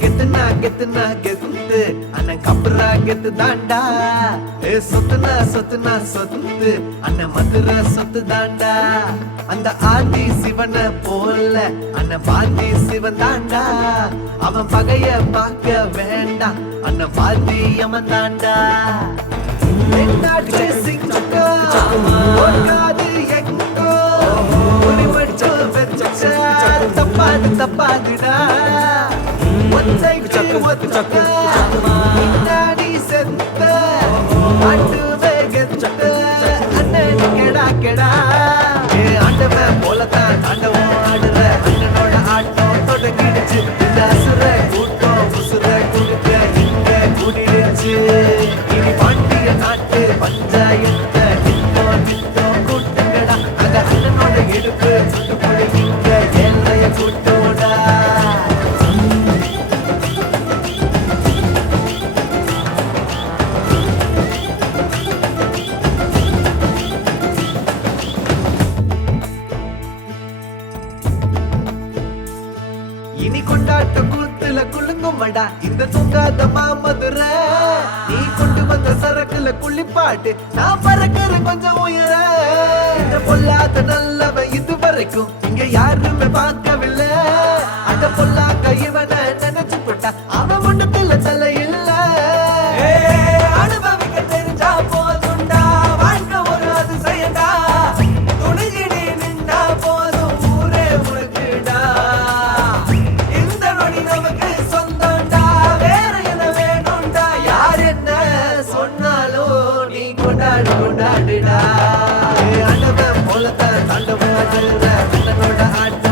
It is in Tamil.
கெத்துனா கெத்துனா கெத்து அண்ணன் கப்புறா கெத்து தாண்டா. சொத்துனா சொத்துனா சொத்து அண்ணன் மதுரை சொத்து தாண்டா. அந்த ஆதி சிவனை போல அண்ணன் பாதி சிவன் தாண்டா. அவன் பகைய பார்க்க வேண்டாம் அண்ணன் பாதி அவன் தாண்டா. என்னாச்சு சிங்கோ ஒட்டாது எங்கோ ஒரு மட்டும் வச்சா தப்பாது தப்பாதுடா. பின்னாடி செத்த ஆட்டுவே கெத்த அண்ணன் கெடா கெடா. ஆண்டவன் போலத்தான் ஆண்டவன் ஆடுற அண்ணனோட ஆட்டம் தொடங்கிடுச்சு. இந்த அசுர கூட்டம் உசுர குடுக்க இங்க கூடிடுச்சு. இனி பாண்டிய நாட்டு பஞ்சாயத்த நித்தம் நித்தம் கூட்டுங்கடா. அங்க அண்ணனோட எடுப்பு சுட்டுப்படி இங்க ஏழைய கூட்டோடா. இனி கொண்டாட்ட கூத்துல குலுங்குமடா இந்த தூங்காத மாமதுரை. நீ கொண்டு வந்த சரக்குல குளிப்பாட்டு நான் பறக்கிறேன் கொஞ்சம் உயர. இந்த பொல்லாத நல்லவன் இது வரைக்கும் இங்க யாருமே பார்க்கவில்லை. அந்த பொல்லாக்க இவனை நினைச்சு போட்டா அவன் முன்னத்துல தலை இல்ல. அனுபவிக்க தெரிஞ்சா போதுண்டா வாழ்க்கை ஒரு அதிசயண்டா. துணிஞ்சிடி நின்றா போதும் ஊரே உனக்குடா. நமக்கு சொந்தம்டா வேற என்ன வேணும்டா. யார் என்ன சொன்னாலும் நீ கொண்டாடு கொண்டாடுடா. ஆண்டவன் போலத்தான் ஆண்டவன் அண்ணனோட ஆட்ட